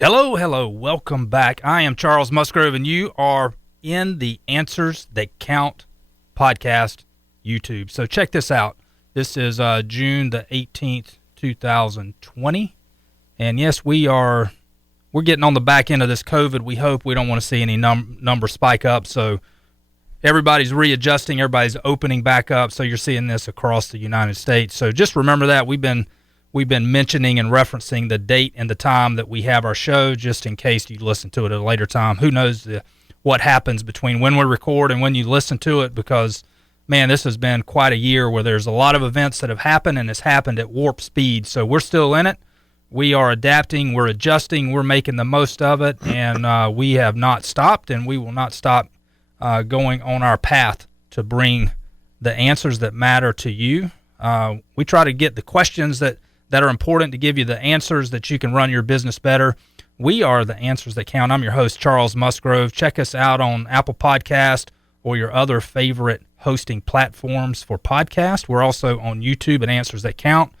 Hello, hello, welcome back. I am Charles Musgrove, and you are in the Answers That Count podcast YouTube. So check this out. This is June the 18th, 2020. And yes, we're getting on the back end of this COVID. We hope we don't want to see any number spike up. So everybody's readjusting, everybody's opening back up. So you're seeing this across the United States. So just remember that we've been mentioning and referencing the date and the time that we have our show, just in case you listen to it at a later time. Who knows what happens between when we record and when you listen to it, because, man, this has been quite a year where there's a lot of events that have happened, and it's happened at warp speed. So we're still in it. We are adapting. We're adjusting. We're making the most of it, and we have not stopped, and we will not stop going on our path to bring the answers that matter to you. We try to get the questions that are important to give you the answers that you can run your business better. We are the Answers That Count. I'm your host, Charles Musgrove. Check us out on Apple Podcast or your other favorite hosting platforms for podcasts. We're also on YouTube at Answers That Count.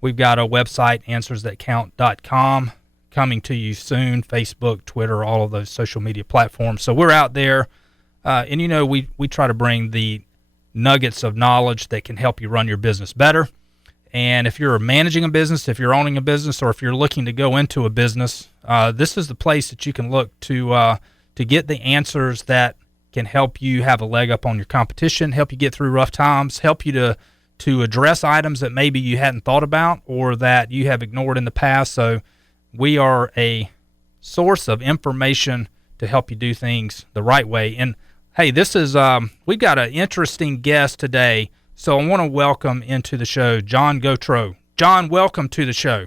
We've got a website, answersthatcount.com, coming to you soon. Facebook, Twitter, all of those social media platforms. So we're out there, and you know, we try to bring the nuggets of knowledge that can help you run your business better. And if you're managing a business, if you're owning a business, or if you're looking to go into a business, this is the place that you can look to get the answers that can help you have a leg up on your competition, help you get through rough times, help you to address items that maybe you hadn't thought about or that you have ignored in the past. So we are a source of information to help you do things the right way. And hey, this is we've got an interesting guest today. So I want to welcome into the show John Gautreau. John, welcome to the show.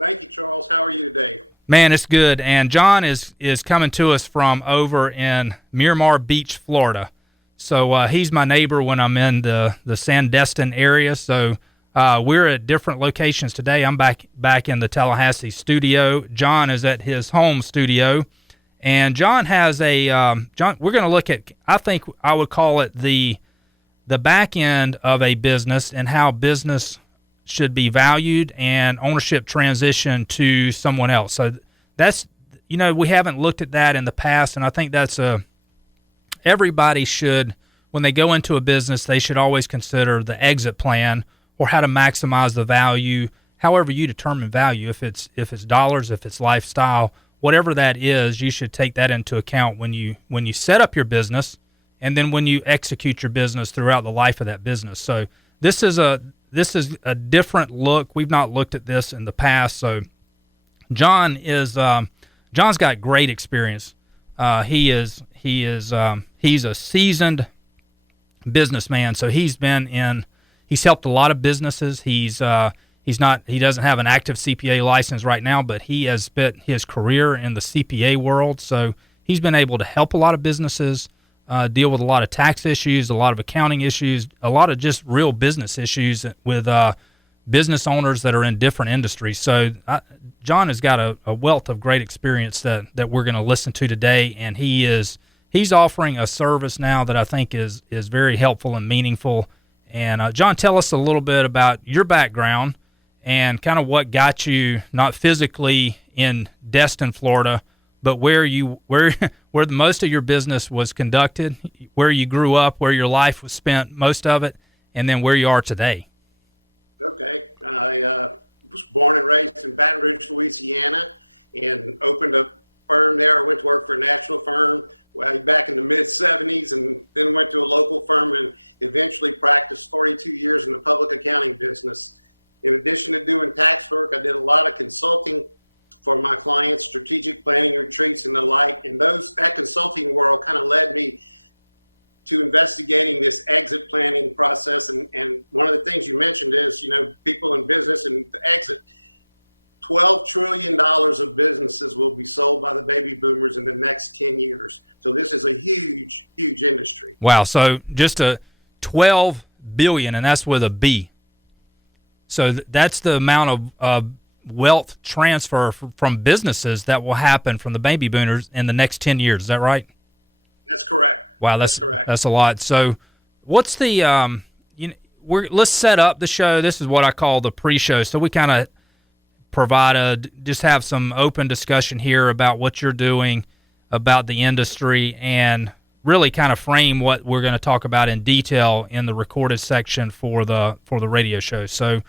Thank you, Charles. How are you today? Man, it's good. And John is coming to us from over in Miramar Beach, Florida. So he's my neighbor when I'm in the Sandestin area. So we're at different locations today. I'm back in the Tallahassee studio. John is at his home studio. And John has we're going to look at, I think I would call it the back end of a business and how business should be valued and ownership transition to someone else. So that's, you know, we haven't looked at that in the past, and I think that's everybody should, when they go into a business, they should always consider the exit plan or how to maximize the value, however you determine value. If it's dollars, if it's lifestyle, whatever that is, you should take that into account when you set up your business, and then when you execute your business throughout the life of that business. So this is a different look. We've not looked at this in the past. So John's got great experience. He's a seasoned businessman. So he helped a lot of businesses. He doesn't have an active CPA license right now, but he has spent his career in the CPA world. So he's been able to help a lot of businesses deal with a lot of tax issues, a lot of accounting issues, a lot of just real business issues with business owners that are in different industries. So John has got a wealth of great experience that we're going to listen to today, and he's offering a service now that I think is very helpful and meaningful. And John, tell us a little bit about your background and kind of what got you not physically in Destin, Florida, but where the most of your business was conducted, where you grew up, where your life was spent, most of it, and then where you are today. Okay. I was born and raised in Baton Rouge, Louisiana, and opened a firm there. I went to work for a national firm back in the mid-'70s, and then went to a local firm and eventually practiced 42 years in the public accounting business. In addition to doing tax work, I did a lot of consulting for my clients, strategic planning retreats and the like. And that consulting world kind of led me to investigating this exit planning process. And one of the things you mentioned is, you know, people in business and the exit, $12 trillion of businesses will be sold by the baby boomers in the next 10 years. So this is a huge, huge industry. Wow. So just a 12 billion, and that's with a B. So that's the amount of wealth transfer from businesses that will happen from the baby boomers in the next 10 years. Is that right? That's correct. Wow, that's correct. That's a lot. So what's the let's set up the show. This is what I call the pre-show. So we kind of just have some open discussion here about what you're doing, about the industry, and really kind of frame what we're going to talk about in detail in the recorded section for the radio show. So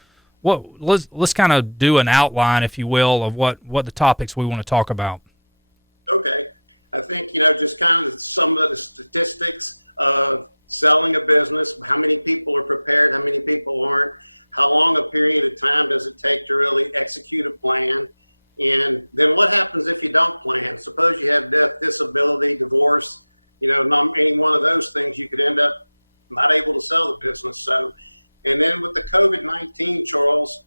let's kind of do an outline, if you will, of what the topics we want to talk about. Okay. I think, just kind of some of the statistics of selling a business, how many people are prepared, how many people aren't, how long a period of time does it take to really execute a plan, and then what happens if you don't plan? Suppose you have death, disability, divorce, not any one of those things, you could end up not able to sell the business. So, and then with the COVID-19, Charles,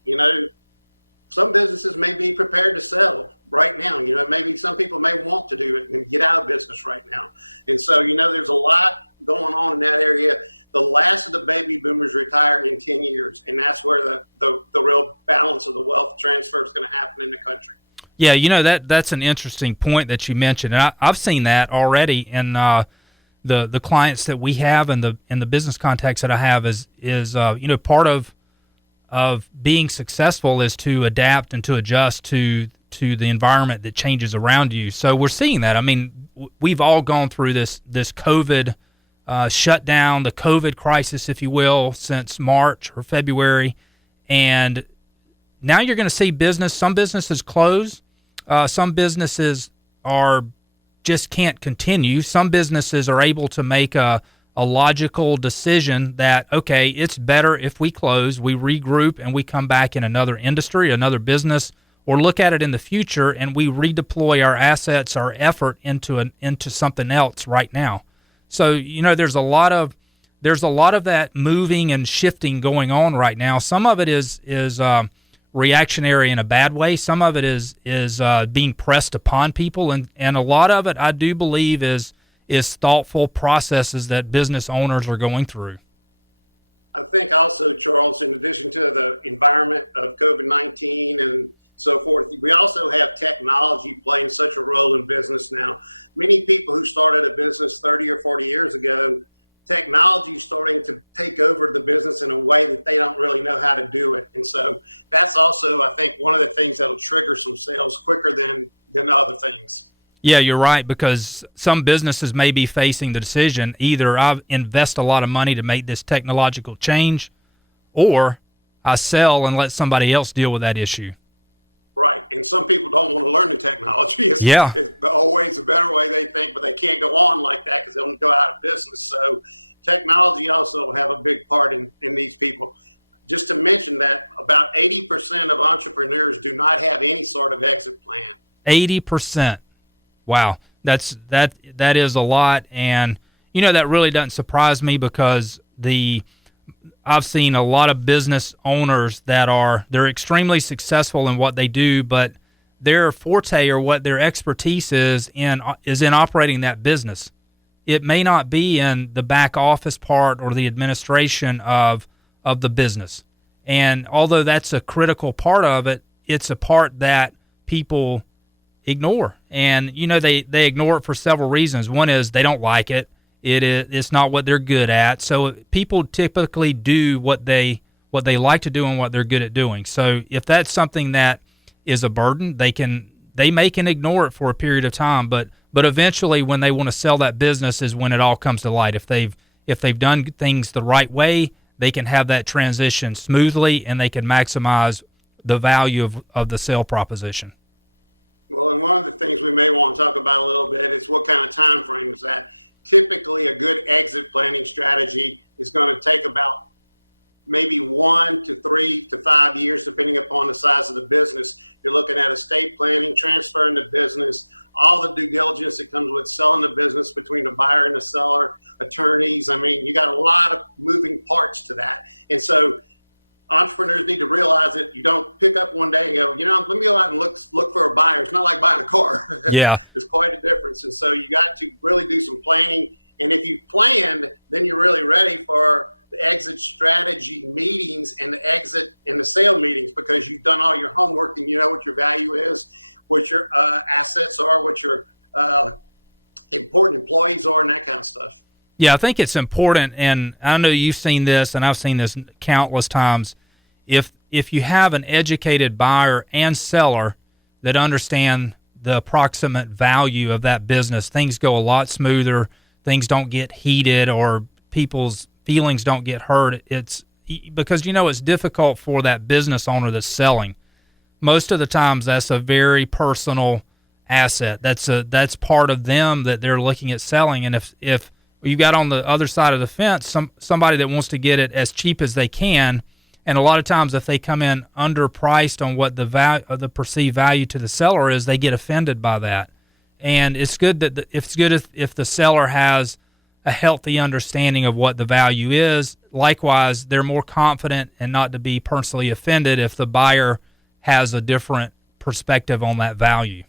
some businesses may be prepared to sell right now. Maybe some people may want to do it and get out of business right now. And so, there's a lot going on in that area. The last of the baby boomers retire in 10 years, and that's where the real balance of the wealth transfer is going to happen in the country. Yeah, that's an interesting point that you mentioned, and I've seen that already in the clients that we have and the business contacts that I have is part of being successful is to adapt and to adjust to the environment that changes around you. So we're seeing that. I mean, we've all gone through this COVID shutdown, the COVID crisis, if you will, since March or February, and now you're going to see some businesses close, some businesses just can't continue. Some businesses are able to make a logical decision that, okay, it's better if we close, we regroup, and we come back in another industry, another business, or look at it in the future and we redeploy our assets, our effort into something else right now. So, there's a lot of that moving and shifting going on right now. Some of it is reactionary in a bad way. Some of it is being pressed upon people, and a lot of it, I do believe, is thoughtful processes that business owners are going through. I think also, Charles, in addition to the environment of COVID-19 and so forth, we also have technology playing such a role in business now. Many people who started a business 30 or 40 years ago, technology is starting to take over the business in a way that they don't really know how to do it. And so that's also, I think, one of the things that'll trigger some sales quicker than other things. Yeah, you're right, because some businesses may be facing the decision, either I invest a lot of money to make this technological change, or I sell and let somebody else deal with that issue. Right. And some people don't want to learn the technology. It's always a better way, they think, but they can't go on like that because they'll go out of business. So technology also will have a big part in these people. Just to mention that about 80% of entrepreneurs do not have any sort of exit plan. 80%. Wow. That is a lot. And, that really doesn't surprise me, because I've seen a lot of business owners they're extremely successful in what they do, but their forte or what their expertise is in operating that business. It may not be in the back office part or the administration of the business. And although that's a critical part of it, it's a part that people ignore. And, they ignore it for several reasons. One is they don't like it. It's not what they're good at. So people typically do what they like to do and what they're good at doing. So if that's something that is a burden, they may can ignore it for a period of time, but eventually when they want to sell that business is when it all comes to light. If they've done things the right way, they can have that transition smoothly, and they can maximize the value of the sale proposition. Well, and one of the things we may want to talk about a little bit is what kind of time frame is that. Typically, a good exit planning strategy is going to take about maybe 1 to 3 to 5 years, depending upon the size of the business. You're looking at estate planning, transferring the business, all the due diligence that comes with selling the business between the buyer and the seller, attorneys. I mean, you got a lot of moving parts to that. And so entrepreneurs need to realize that you don't pick up one day and go, let me go out and look for a buyer. It's not like buying a car. Yeah. There's quite a difference. And so you got to really do some planning. And if you've planned, then you're really ready for the exit strategy meetings and the exit and the sale meetings, because you've done all your homework and you know what your value is, what your assets are, what your important employees are, and that kind of stuff. Yeah, I think it's important, and I know you've seen this, and I've seen this countless times, if you have an educated buyer and seller that understand the approximate value of that business, things go a lot smoother. Things don't get heated or people's feelings don't get hurt. It's because, it's difficult for that business owner that's selling. Most of the times that's a very personal asset. That's part of them that they're looking at selling. And if you got on the other side of the fence somebody that wants to get it as cheap as they can, and a lot of times if they come in underpriced on what the perceived value to the seller is, they get offended by that. And it's good that if the seller has a healthy understanding of what the value is. Likewise, they're more confident and not to be personally offended if the buyer has a different perspective on that value.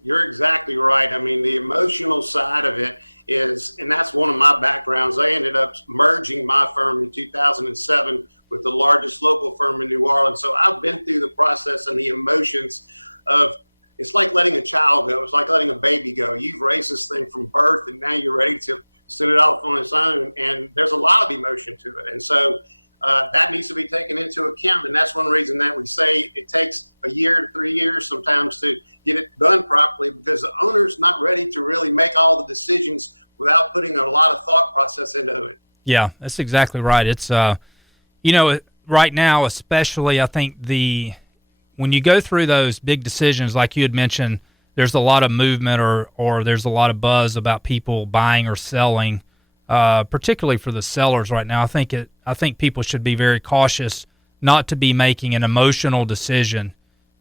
You're exactly right. I mean, the emotional side of it is, and that's one of my backgrounds. I ended up merging my firm in 2007 with the largest local firm in New Orleans. So I've been through the process and the emotions of, it's like letting a child go. It's like letting a baby go. You've raised this thing from birth, and now you're ready to send it off on its own. And there's a lot of emotion to it. And so that needs to be taken into account. And that's one reason that we say it takes a year to 3 years sometimes to get it done properly, because the owner's not ready to really make all the decisions without putting a lot of thought process into it. Yeah, that's exactly right. It's, right now, especially, I think when you go through those big decisions, like you had mentioned, there's a lot of movement or there's a lot of buzz about people buying or selling, particularly for the sellers right now. I think people should be very cautious not to be making an emotional decision.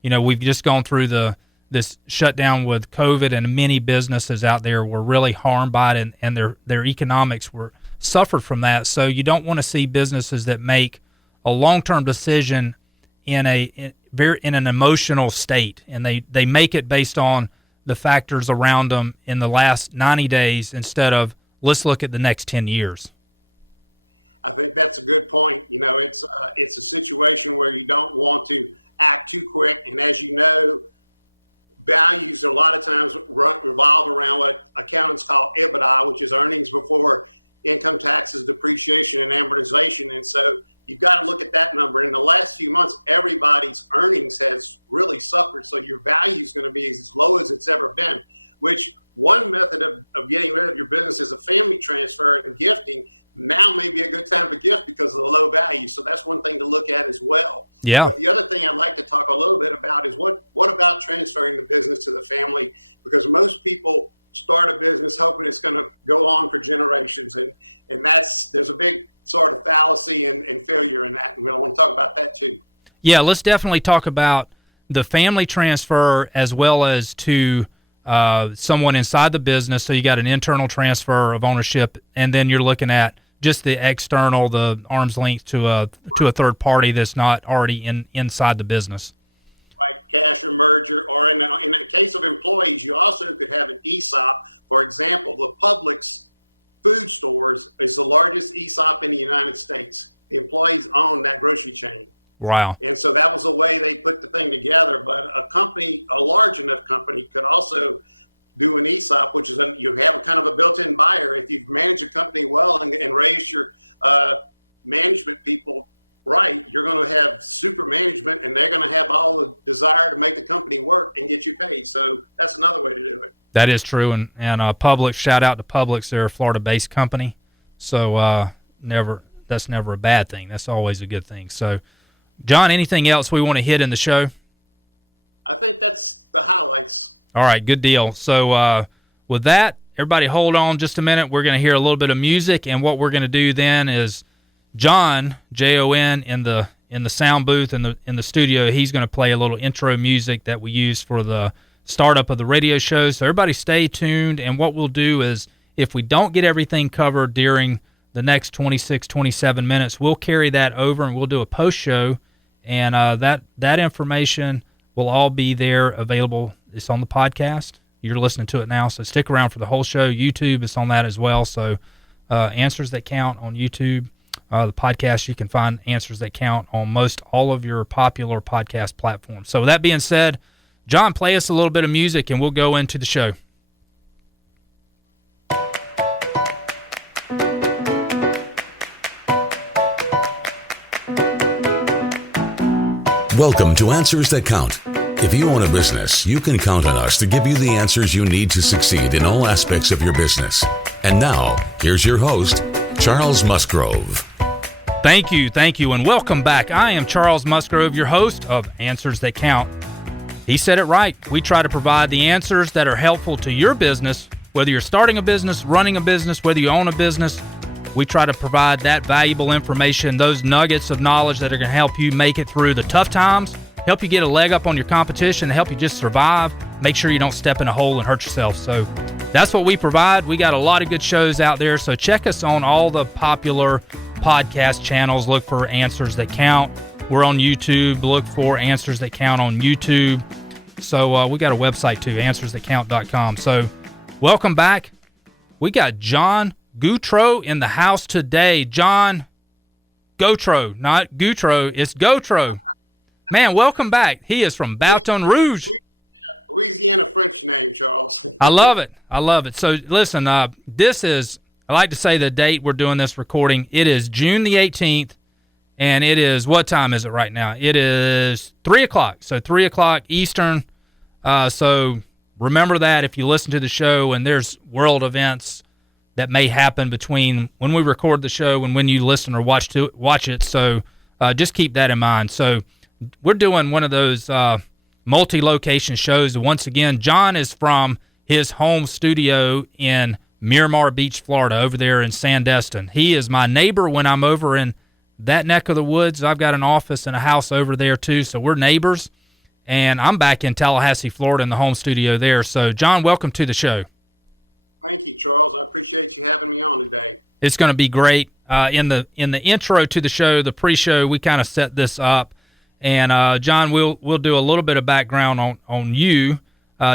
We've just gone through this shutdown with COVID, and many businesses out there were really harmed by it, and their economics were suffered from that. So you don't want to see businesses that make a long-term decision in an emotional state, and they make it based on the factors around them in the last 90 days instead of let's look at the next 10 years. I think that's a good point. It's a situation where you don't want to act too quick, and as you know, values a lot of times revolve around what accountants call EBITDA, which is earnings before income taxes, depreciation, and amortization. And so you've got to look at that number. In the last few months, everybody's earnings has really suffered. So your value is going to be as low as it's ever been, which one method of getting rid of your business is a family transfer and gifting. Now may be a good time to gift because of the low value. So that's one thing to look at as well. Yeah. But the other thing I'd like to talk a little bit about is what about transferring the business to the family? Because most people start a business hoping it's going to go on for generations. And there's a big sort of fallacy and failure in that. And I want to talk about that too. Yeah, let's definitely talk about the family transfer as well as to someone inside the business. So you got an internal transfer of ownership, and then you're looking at just the external, the arm's length to a third party that's not already inside the business. Right, cash or merger, or in the case of employees, you also could have an ESOP. For example, the Publix food stores is the largest ESOP in the United States. The employees own that grocery chain. Wow. And so that was the way they put the thing together. But a large enough company could also do an ESOP, which is you have a kind of a built-in buyer. If you've managed a company well and raised your management people right, you're going to have super management, and they're going to have all the desire to make the company work and get you paid. So that's another way to do it. That is true. And Publix, shout out to Publix. They're a Florida-based company. So that's never a bad thing. That's always a good thing. So, John, anything else we want to hit in the show? I think that's the highlights. All right, good deal. So with that, everybody hold on just a minute. We're going to hear a little bit of music, and what we're going to do then is John, Jon, in the sound booth in the studio, he's going to play a little intro music that we use for the startup of the radio show. So everybody stay tuned, and what we'll do is if we don't get everything covered during the next 26, 27 minutes, we'll carry that over and we'll do a post show, and that information will all be there available. It's on the podcast. You're listening to it now, so stick around for the whole show. YouTube is on that as well. So Answers That Count on YouTube. The podcast, you can find Answers That Count on most all of your popular podcast platforms. So with that being said, John, play us a little bit of music and we'll go into the show. Welcome to Answers That Count. If you own a business, you can count on us to give you the answers you need to succeed in all aspects of your business. And now, here's your host, Charles Musgrove. Thank you, and welcome back. I am Charles Musgrove, your host of Answers That Count. He said it right. We try to provide the answers that are helpful to your business, whether you're starting a business, running a business, whether you own a business. We try to provide that valuable information, those nuggets of knowledge that are going to help you make it through the tough times, help you get a leg up on your competition, help you just survive, make sure you don't step in a hole and hurt yourself. So that's what we provide. We got a lot of good shows out there, so check us on all the popular podcast channels. Look for Answers That Count. We're on YouTube. Look for Answers That Count on YouTube. So we got a website too, answersthatcount.com. So welcome back. We got John Gautreau in the house today. John Gautreau, not Gautreau, it's Gautreau. Man, welcome back. He is from Baton Rouge. Louisiana French name, Charles. I love it. So listen, I like to say the date we're doing this recording. It is June the 18th, and it is, what time is it right now? It is 3 o'clock. So 3 o'clock Eastern. So remember that if you listen to the show, and there's world events that may happen between when we record the show and when you listen or watch it. So just keep that in mind. So we're doing one of those multi-location shows. Once again, John is from his home studio in Miramar Beach, Florida, over there in Sandestin. He is my neighbor when I'm over in that neck of the woods. I've got an office and a house over there too, so we're neighbors. And I'm back in Tallahassee, Florida, in the home studio there. So, John, welcome to the show. Thank you, Charles. I appreciate you having me on today. It's going to be great. In the intro to the show, the pre-show, we kind of set this up. And, John, we'll do a little bit of background on you,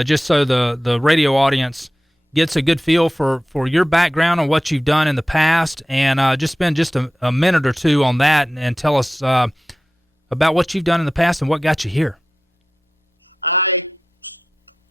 just so the radio audience gets a good feel for your background and what you've done in the past. And just spend just a minute or two on that and tell us about what you've done in the past and what got you here. I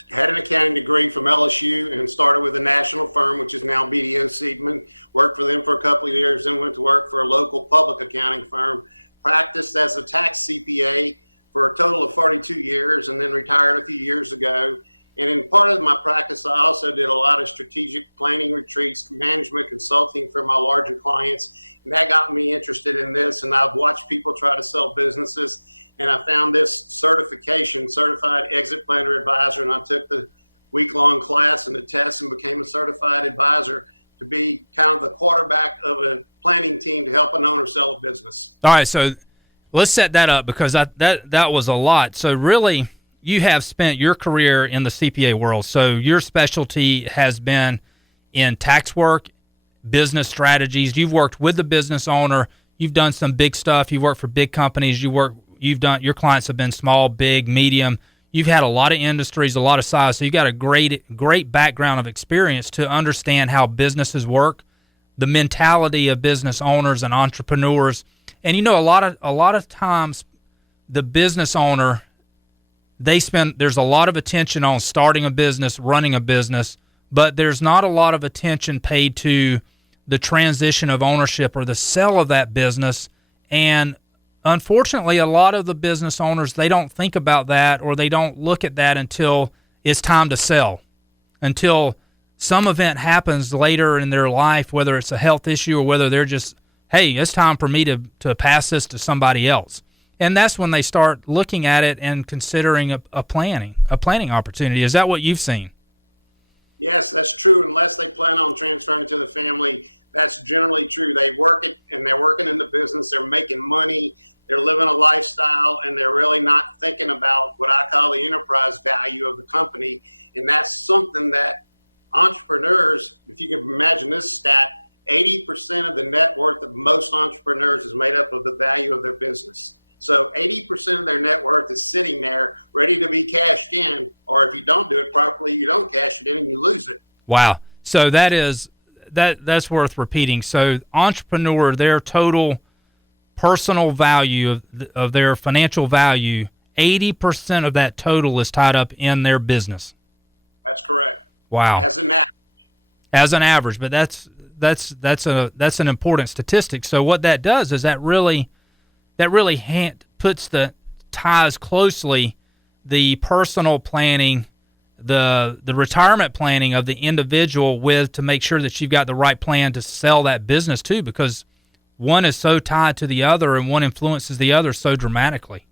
had an accounting degree from LSU and started with a national firm, which is now BDO Seidman. Worked for them for a couple of years, then went to work for a local public accounting firm. Practiced as a tax CPA for a total of 42 years, and then retired a few years ago. And in part of my practice, I also did a lot of strategic planning retreats, management consulting for my larger clients. And that got me interested in this. And I've watched people try to sell businesses. And I found this certification, Certified Exit Planner Advisor. And I took the week-long class and the test and became a certified advisor to be kind of the quarterback of a planning team to help an owner sell a business. All right, so let's set that up, because that was a lot. So really, you have spent your career in the CPA world. So your specialty has been in tax work, business strategies. You've worked with the business owner. You've done some big stuff. You've worked for big companies. Your clients have been small, big, medium. You've had a lot of industries, a lot of size. So you got a great background of experience to understand how businesses work, the mentality of business owners and entrepreneurs. And a lot of times the business owner, there's a lot of attention on starting a business, running a business, but there's not a lot of attention paid to the transition of ownership or the sale of that business. And unfortunately, a lot of the business owners, they don't think about that, or they don't look at that until it's time to sell, until some event happens later in their life, whether it's a health issue or whether they're just, hey, it's time for me to pass this to somebody else. And that's when they start looking at it and considering a planning opportunity. Is that what you've seen? Yes, that's true. Unless they plan on transferring it to the family, that's generally true. They work it, and they're working in the business. They're making money. They're living a lifestyle, and they're really not thinking about what I call the enterprise value of the company. And that's something that entrepreneurs, if you can imagine this stat, 80% of the net worth of most entrepreneurs is made up of the value of their business. So 80% of their net worth is sitting there ready to be cashed in, or if you don't do it properly, you don't cash it in and you lose it. Wow. So that's worth repeating. So entrepreneur, their total personal value of their financial value, 80% of that total is tied up in their business. That's correct. Wow. As an average, but that's an important statistic. So what that does is that really puts the ties closely the personal planning, the retirement planning of the individual with, to make sure that you've got the right plan to sell that business too, because one is so tied to the other and one influences the other so dramatically.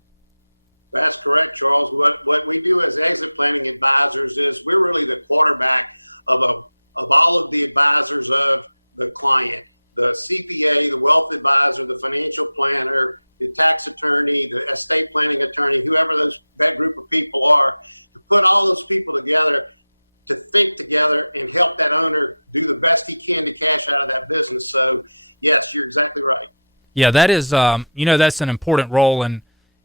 That's correct, Charles. What we do as exit planning advisors is we're really the quarterback of all of the advisors of the client, the CPA, the wealth advisor, the financial planner, the tax attorney, the estate planning attorney, whoever that group of people are, to put all those people together to think together and help that owner do the best he can to cash out of that business. So, yes, you're exactly right. Yeah, that is, that's an important role,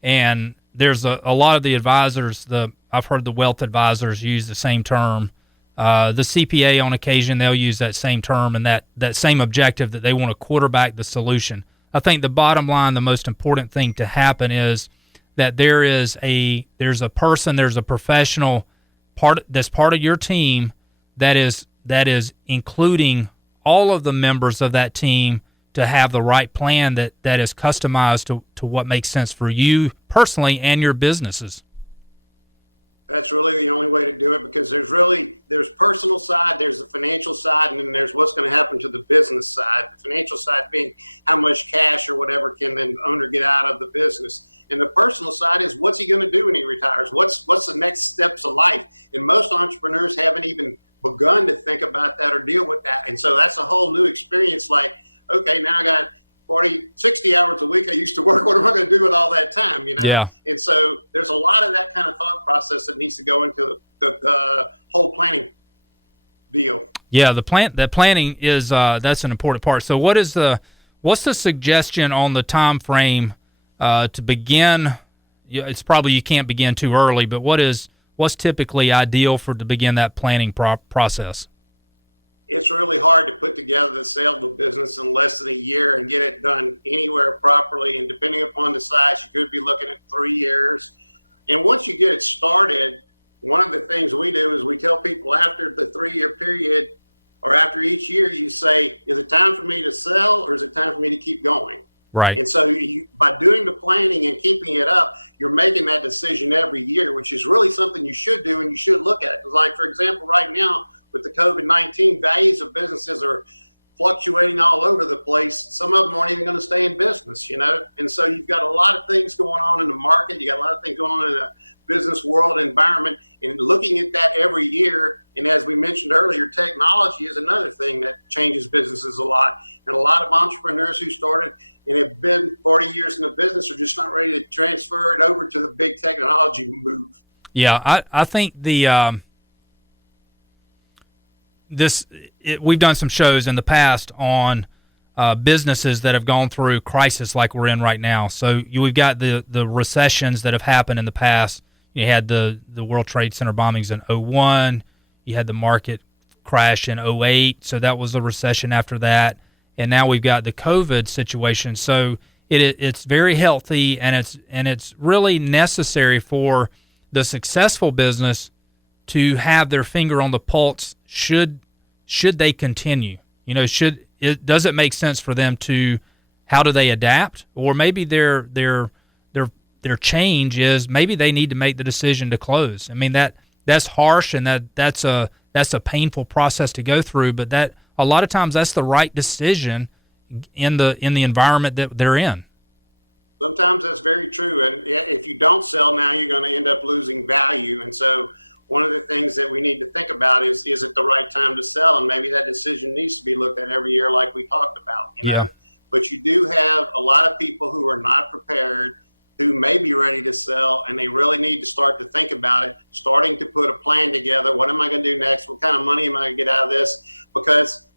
and there's a lot of the advisors, I've heard the wealth advisors use the same term. The CPA on occasion, they'll use that same term and that same objective, that they want to quarterback the solution. I think the bottom line, the most important thing to happen is that there's a person, there's a professional that's part of your team that is including all of the members of that team to have the right plan that is customized to what makes sense for you personally and your businesses. That's really the only way to do it, because there's personal side, there's the financial side, and then there's what's going to happen to the business side. The financial side being how much cash or whatever can the owner get out of the business. And the personal side is, what's he going to do when he retires? What's the next steps of life? And most entrepreneurs haven't even begun to think about that or deal with that. And so that's a whole new experience. Like, okay, now I got 40, 60 hours a week I used to work. What am I going to do with all that time, Yeah. And so there's a lot of that kind of thought process that needs to go into the whole planning deal. Yeah, the planning is that's an important part. So what's the suggestion on the time frame to begin? It's probably you can't begin too early, but what's typically ideal to begin that planning process? It's really hard to put together the sale of a business in less than a year and get it done anywhere properly. And depending upon the size, you could be looking at 3 years. And once you get it started, one of the things we do is we tell people after the 3-year period, or after each year, you say, is it time for me to sell, or is it time for me to keep going? Right. And so by doing the planning and keeping it up, you're making that decision every year, which is really something you should do and you should look at. Like, for example, right now, with the COVID-19, values of businesses are fluctuating all over the place. Some of them aren't even going to stay in business, And so you've got a lot of things going on in the market. You got a lot of things going on in the business world environment, and looking at that every year. And as we mentioned earlier, technology is another thing that changes businesses a lot. And a lot of entrepreneurs who started and have been 40 years in the business are just not ready to transfer it over to the big technology move. Yeah, I think we've done some shows in the past on businesses that have gone through crisis like we're in right now. So we've got the recessions that have happened in the past. You had the World Trade Center bombings in 2001. You had the market crash in 2008. So that was a recession after that. And now we've got the COVID situation. So it's very healthy, and it's really necessary for the successful business to have their finger on the pulse. Should they continue? Does it make sense for them to? How do they adapt? Or maybe their change is maybe they need to make the decision to close. I mean, that's harsh, and that's a painful process to go through. But that a lot of times that's the right decision in the environment that they're in. Sometimes that's very true, and if you don't sell now, you're going to end up losing value. And so one of the things that we need to think about is it the right time to sell? And maybe that decision needs to be looked at every year, like we talked about. Yeah. But you do have a lot of people who are not prepared, who may be ready to sell, and they really need to start to think about it, starting to put a plan together. What am I going to do next? What kind of money am I going to get out of this? Because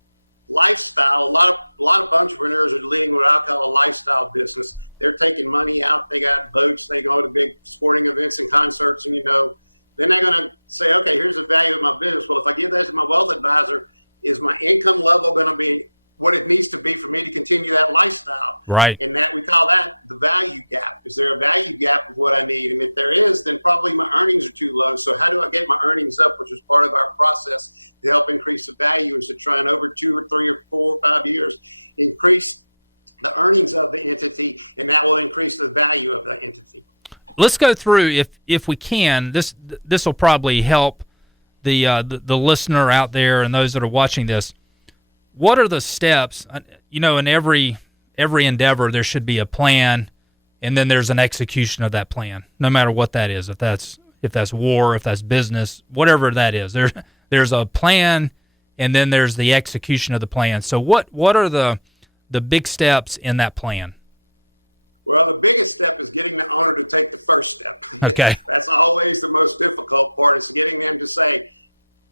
lifestyle, a lot of entrepreneurs are leading what I call a lifestyle business. They're taking money out. They got boats. They go to big sporting events and concerts, and then they're going to say, okay, here's the value of my business. Well, if I give that to my wealth advisor, is my income level going to be what it needs to be for me to continue that lifestyle? Right. And that we call that the value gap. Is there a value gap of what I need? And if there is, then probably my earnings are too low. So how do I get my earnings up, which is part of our process to help increase the value, is to try and over 2 or 3 or 4 or 5 years increase the earnings of the entity, and that will increase the value of the entity. let's go through, if we can. This will probably help the listener out there and those that are watching this. What are the steps? In every endeavor, there should be a plan, and then there's an execution of that plan, no matter what that is. If that's war, if that's business, whatever that is, there's a plan, and then there's the execution of the plan. So what are the big steps in that plan? Well, the biggest step is getting the owner to take the first step. Okay. That's always the most difficult part, is getting them to say,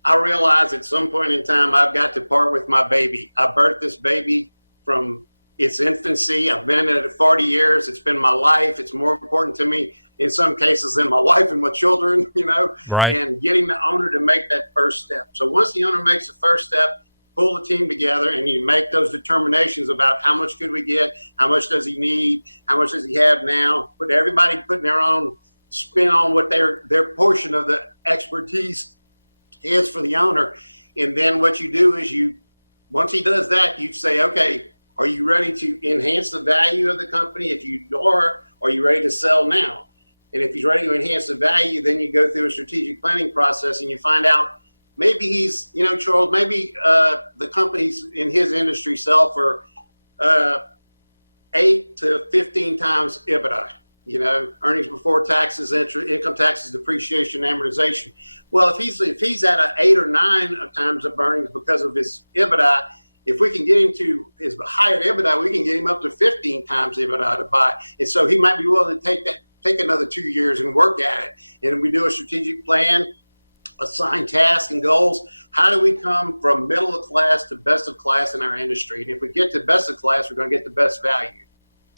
I realize at some point in time I've got to part with my baby. I birthed this baby from its infancy. I've been in it 40 years. It's been my life. It's more important to me in some cases than my wife and my children, Right. And getting the owner to make that first step. So once the owner makes the first step, pull the team together and you make those determinations about how much could we get, how much does he need, how much does he have now, but everybody putting their own spin on what their portion of the expertise is for the owner. And then what you do is once he does that, you say, okay, are you ready to enhance the value of the company? If you are you ready to sell now? And if he's ready to enhance the value, then you go through a strategic planning process and you find out maybe he's, Charles, maybe the companies in his industry sell for 8 to 15 times EBITDA, earnings before taxes, income taxes, depreciation, amortization. Well, if he's at an 8 or 9 times of earnings because of his EBITDA, if we can get him to his higher EBITDA, we can get him up to 15 times EBITDA to buy. And so he might be willing to take another 2 years and work at it. And we do a strategic plan, assign tasks and goals. How do we come from middle of class to best of class in our industry? And if we get to best of class, we're going to get the best value.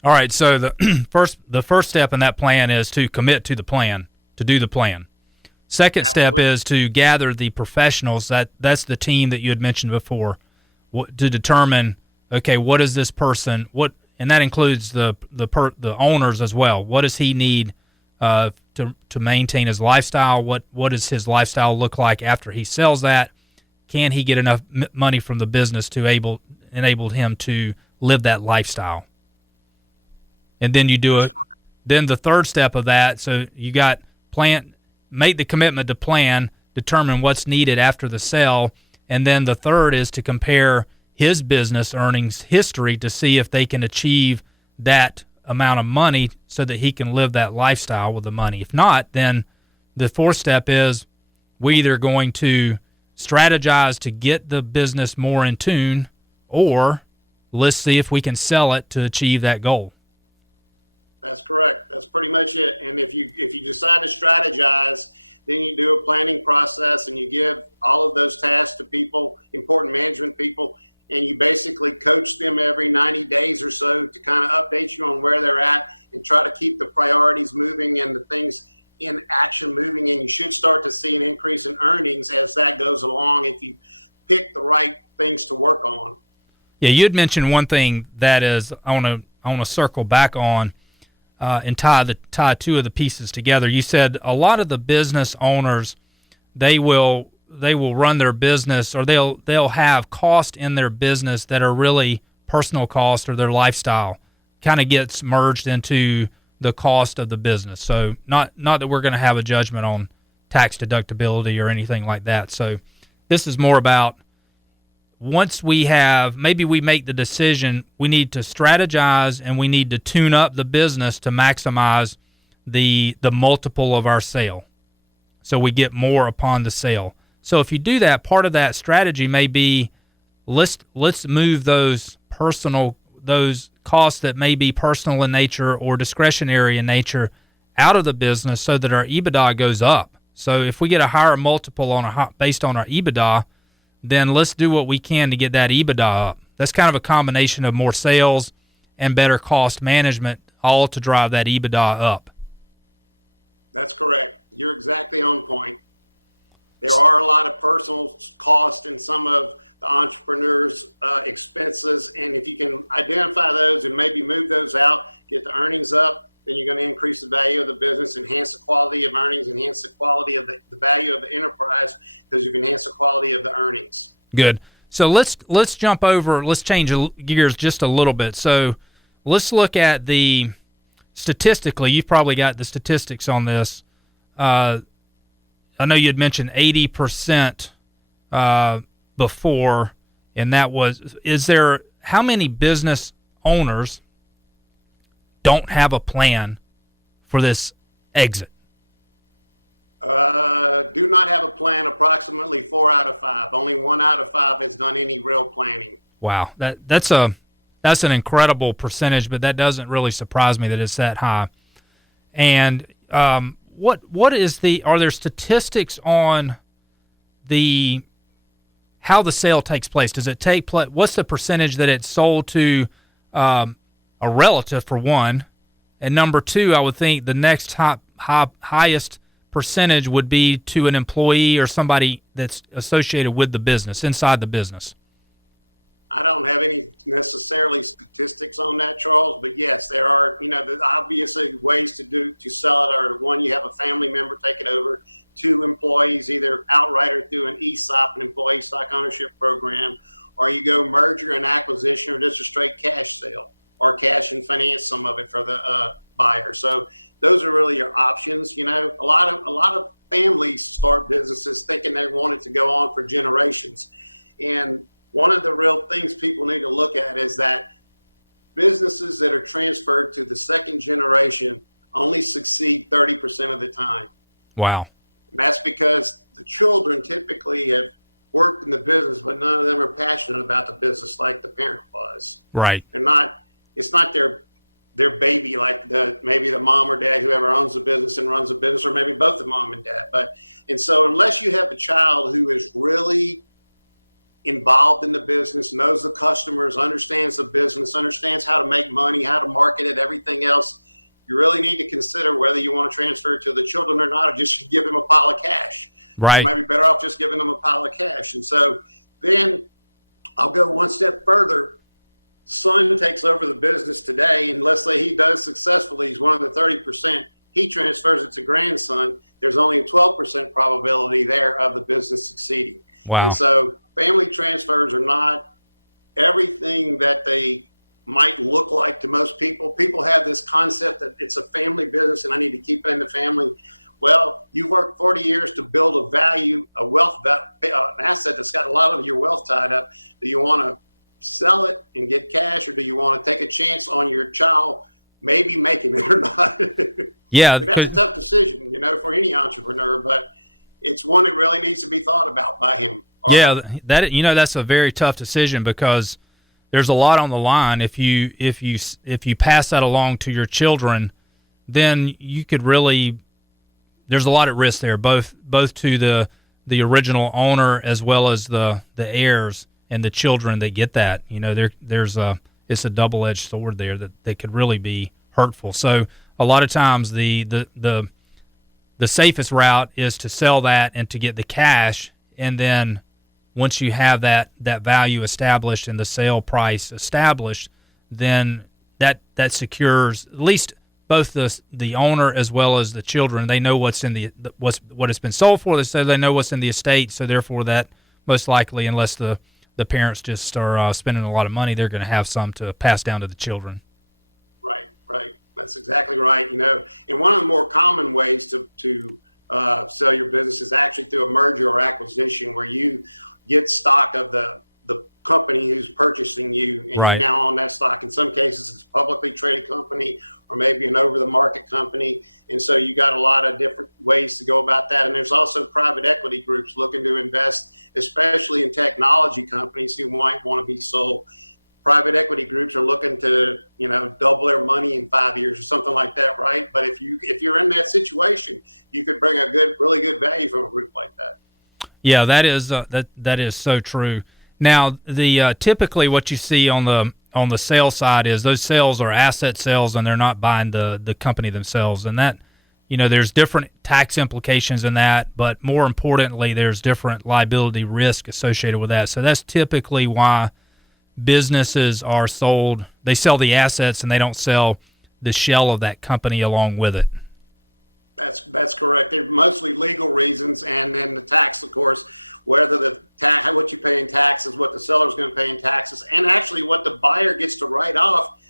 All right. So the first step in that plan is to commit to the plan, to do the plan. Second step is to gather the professionals. That's the team that you had mentioned before, to determine, okay, what is this person? And that includes the owners as well. What does he need to maintain his lifestyle? What does his lifestyle look like after he sells that? Can he get enough money from the business to enable him to live that lifestyle? And then you do it. Then the third step of that, so you got make the commitment to plan, determine what's needed after the sale, and then the third is to compare his business earnings history to see if they can achieve that amount of money so that he can live that lifestyle with the money. If not, then the fourth step is we either going to strategize to get the business more in tune, or let's see if we can sell it to achieve that goal. That's correct. That's pretty much it. And if you decide to strategize, then you do a planning process and you give all of those tasks to people, important management people, and you basically coach them every 90 days or so to kind of update you on where they're at and try to keep the priorities moving and the things in action moving. And you should start to see an increase in earnings as that goes along if you pick the right things to work on. Yeah, you had mentioned one thing that is I want to circle back on and tie two of the pieces together. You said a lot of the business owners, they will run their business, or they'll have cost in their business that are really personal cost, or their lifestyle kind of gets merged into the cost of the business. So not that we're going to have a judgment on tax deductibility or anything like that. So this is more about once maybe we make the decision, we need to strategize and we need to tune up the business to maximize the multiple of our sale, so we get more upon the sale. So if you do that, part of that strategy may be let's move those costs that may be personal in nature or discretionary in nature out of the business so that our EBITDA goes up. So if we get a higher multiple based on our EBITDA, then let's do what we can to get that EBITDA up. That's kind of a combination of more sales and better cost management, all to drive that EBITDA up. That's correct. You're exactly on point. There are a lot of personal costs in some of the entrepreneurs' expenses, and if you can identify those and maybe move those out, get the earnings up, then you're going to increase the value of the business, enhance the quality of earnings, enhance the quality of the value of the enterprise, because you can enhance the quality of the earnings. Good. So let's jump over. Let's change gears just a little bit. So let's look at statistically, you've probably got the statistics on this. I know you had mentioned 80% before, and how many business owners don't have a plan for this exit? Do not have a plan. Approximately 4 out of 5. Only 1 out of 5 has done any real planning. Wow, that's an incredible percentage, but that doesn't really surprise me that it's that high. And are there statistics on how the sale takes place? Does it take place? What's the percentage that it's sold to a relative, for one? And number two, I would think the next highest percentage would be to an employee or somebody that's associated with the business, inside the business. I don't have any necessarily statistics on that, Charles, but yes, there are, there's obviously ways to sell it. Or one, you have a family member take it over. 2, employees, either outright or through an ESOP, an employee stock ownership program, or you go merger and acquisition, or just a straight cash sale, or cash and finance some of it for the buyer. So those are really your options. A lot of families start businesses thinking they want it to go on for generations. And one of the real things people need to look at is that businesses that are transferred to the second generation only succeed 30% of the time. Wow. And that's because the children typically have worked in the business, but none of them are passionate about the business like the parent was. Right. It's not their baby, like maybe the mom or dad, whoever owns the business and runs the business, or maybe both the mom and dad. And so unless you have a child who is really involved in the business, knows the customers, understands the business, understands how to make money, how to market it, everything else, you really need to consider whether you want to transfer it to the children or not, or just give them a pile of cash. Right. You might be better off just giving them a pile of cash. And so then I'll go one step further. Son takes over the business today, and let's say he does successfully, he's one of the 30%, he transfers it to grandson. There's only a 12% probability there of the business succeeding. Wow. And so family transfers are not everything that they might look like to most people. People have this concept that it's a family business and I need to keep it in the family. Well, you worked 40 years to build an asset that's got a lot of your wealth tied up. Do you want to sell it and get cash, or do you want to take a chance on your child maybe making it or not? Yeah. That's a tough decision, for any entrepreneur, but it's one that really needs to be thought about by him. Yeah, that's a very tough decision, because there's a lot on the line. If you pass that along to your children, then you could really, there's a lot at risk there, both to the original owner as well as the heirs and the children that get that. It's a double-edged sword there that could really be hurtful. So a lot of times the safest route is to sell that and to get the cash, and then once you have that value established and the sale price established, then that secures at least both the owner as well as the children. They know what's in what it's been sold for. They know what's in the estate. So therefore, that most likely, unless the parents just are spending a lot of money, they're going to have some to pass down to the children. Right. That's exactly right. And one of the more common ways to sell your business is actually through a merger or acquisition, where you get stock of the company who's purchasing you, and right. You now own that stock. In some cases, it's a publicly traded company or maybe an over-the-market company. And so you got a lot of different ways to go about that. And there's also private equity groups looking to invest, especially in technology companies who might want to be sold. Private equity groups are looking to, double their money in 5 years or something like that, right? But if you're in that situation, you could bring really good value from a group like that. Yeah, that is so true. Now, the typically what you see on the sales side is those sales are asset sales, and they're not buying the company themselves, and that, there's different tax implications in that, but more importantly, there's different liability risk associated with that. So that's typically why businesses are sold. They sell the assets and they don't sell the shell of that company along with it. That's correct. They're mostly legal reasons, and then the tax, of course, whether what you pay in taxes, what the seller's going to pay in taxes, and actually what the buyer gets to write off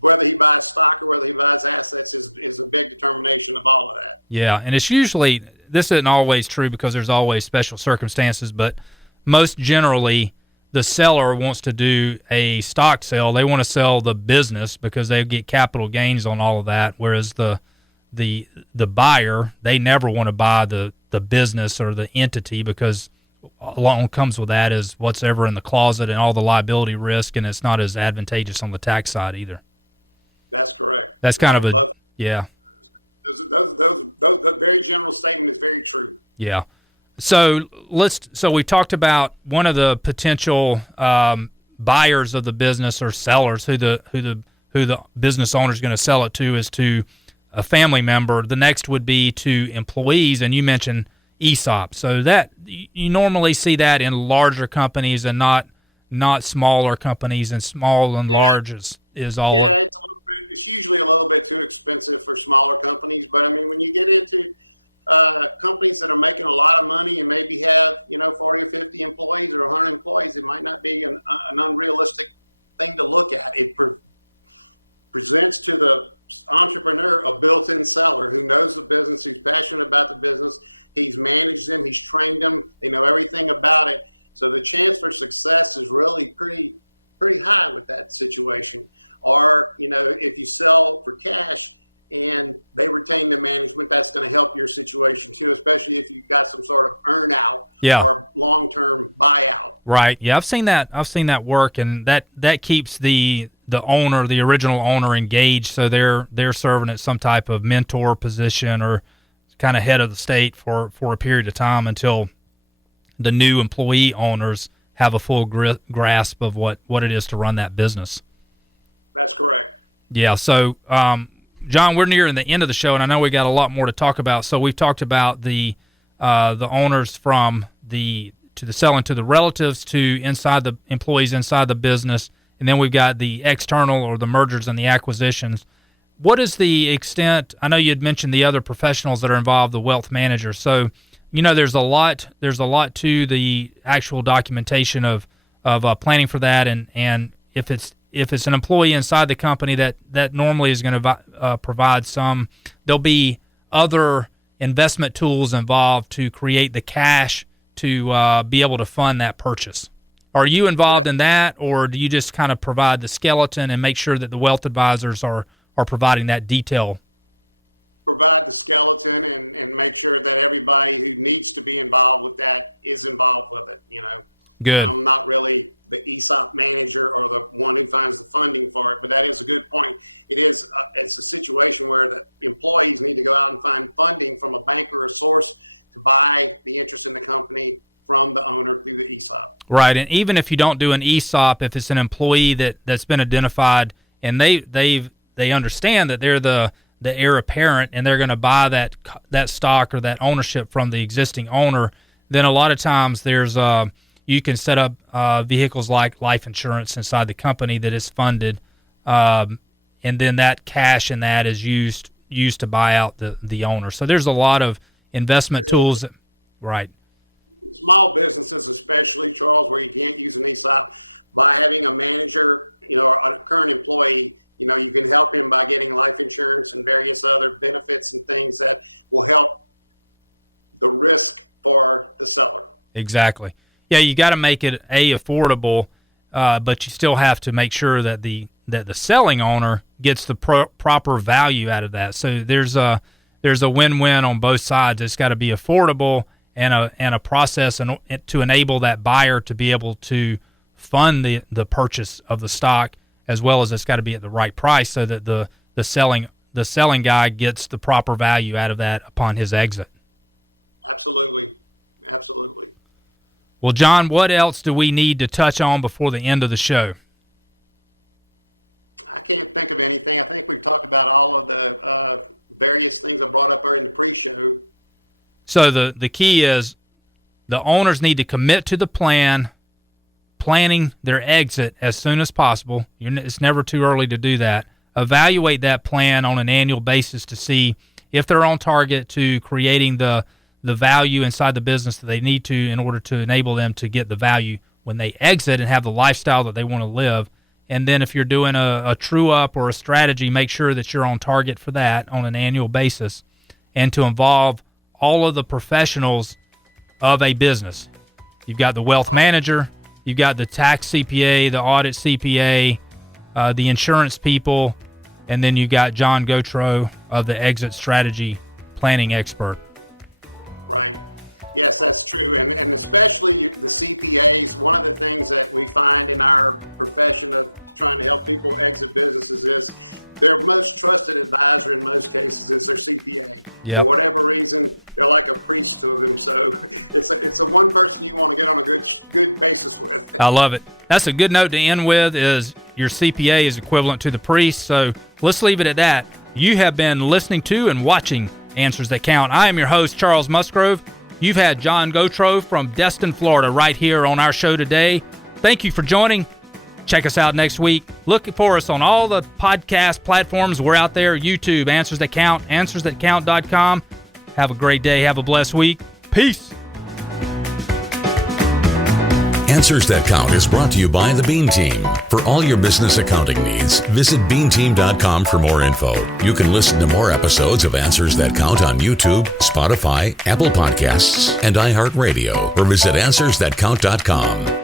whether he buys stock or whether he buys assets is a big determination of all of that. Yeah, and it's usually, this isn't always true because there's always special circumstances, but most generally the seller wants to do a stock sale. They want to sell the business because they get capital gains on all of that, whereas the buyer, they never want to buy the business or the entity, because along comes with that is what's ever in the closet and all the liability risk, and it's not as advantageous on the tax side either. That's correct. That's kind of a, yeah. Those the very general statement is very true. Yeah. So we talked about one of the potential buyers of the business or sellers, who the business owner is going to sell it to, is to a family member. The next would be to employees, and you mentioned ESOP. So that you normally see that in larger companies and not smaller companies, and small and large is all. Yeah, it's usually a little bit too expensive for smaller companies, but I mean, when you get into companies that are making a lot of money and maybe have 40 or 50 employees or 100 employees, it might not be an unrealistic thing to look at. It presents to the entrepreneur a built-in seller who knows the business, who's passionate about the business. He's managed them, he's trained them, they know everything about it. So the chance for success is really pretty high with that situation. Or, if you sell for cash and they retain the management, that's going to help your situation too, especially if you've got some sort of earn out or long-term buyout. Right. Yeah, I've seen that work, and that keeps the owner, the original owner, engaged, so they're serving at some type of mentor position or kind of head of the state for a period of time until the new employee owners have a full grasp of what it is to run that business. That's correct. Yeah. So, John, we're nearing the end of the show, and I know we got a lot more to talk about. So we've talked about the owners from the selling to the relatives to inside the employees inside the business, and then we've got the external or the mergers and the acquisitions. What is the extent? I know you had mentioned the other professionals that are involved, the wealth managers. So, there's a lot to the actual documentation of planning for that, and if it's an employee inside the company that normally is going to provide some, there'll be other investment tools involved to create the cash to be able to fund that purchase. Are you involved in that, or do you just kind of provide the skeleton and make sure that the wealth advisors are providing that detail? Provide the skeleton and make sure that everybody who needs to be involved with that is involved with it. Good. I'm not really the ESOP manager or the one who finds the funding for it, but that is a good point. It's a situation where the employees need to go out and find funding from a bank or a source to buy the interest in the company from the owner through the ESOP. Right, and even if you don't do an ESOP, if it's an employee that's been identified and they understand that they're the heir apparent and they're going to buy that stock or that ownership from the existing owner, then a lot of times there's you can set up vehicles like life insurance inside the company that is funded, and then that cash in that is used to buy out the owner. So there's a lot of investment tools. Right. Small businesses especially, Charles, where you can't use an ESOP, by having a manager, or a current employee, you can help him by getting life insurance and various other benefits and things that will help the risk for the seller. Exactly. Yeah, you got to make it affordable, but you still have to make sure that the selling owner gets the proper value out of that. So there's a win-win on both sides. It's got to be affordable and a process to enable that buyer to be able to fund the purchase of the stock, as well as it's got to be at the right price so that the selling guy gets the proper value out of that upon his exit. Absolutely. Well, John, what else do we need to touch on before the end of the show? I can't think of anything. I think we've talked about all of the various things I brought up in the pre-show. So the key is the owners need to commit to the planning their exit as soon as possible. It's never too early to do that. Evaluate that plan on an annual basis to see if they're on target to creating the value inside the business that they need to in order to enable them to get the value when they exit and have the lifestyle that they want to live. And then if you're doing a true up or a strategy, make sure that you're on target for that on an annual basis, and to involve all of the professionals of a business. You've got the wealth manager, you've got the tax CPA, the audit CPA, the insurance people, and then you've got John Gautreau of the exit strategy planning expert. Right. Yes, that's true. And especially the CPAs, one of the things that we find in our profession of trying to help people exit businesses is their most trusted advisor in most cases is their CPA. Yep. For whatever reason, they're like a priest to them. So it's a one person you want to get on a good basis with. I love it. That's a good note to end with, is your CPA is equivalent to the priest. So let's leave it at that. You have been listening to and watching Answers That Count. I am your host, Charles Musgrove. You've had John Gautreau from Destin, Florida, right here on our show today. Thank you for joining. Check us out next week. Look for us on all the podcast platforms. We're out there. YouTube, Answers That Count, AnswersThatCount.com. Have a great day. Have a blessed week. Peace. Answers That Count is brought to you by the Bean Team. For all your business accounting needs, visit beanteam.com for more info. You can listen to more episodes of Answers That Count on YouTube, Spotify, Apple Podcasts, and iHeartRadio, or visit AnswersThatCount.com.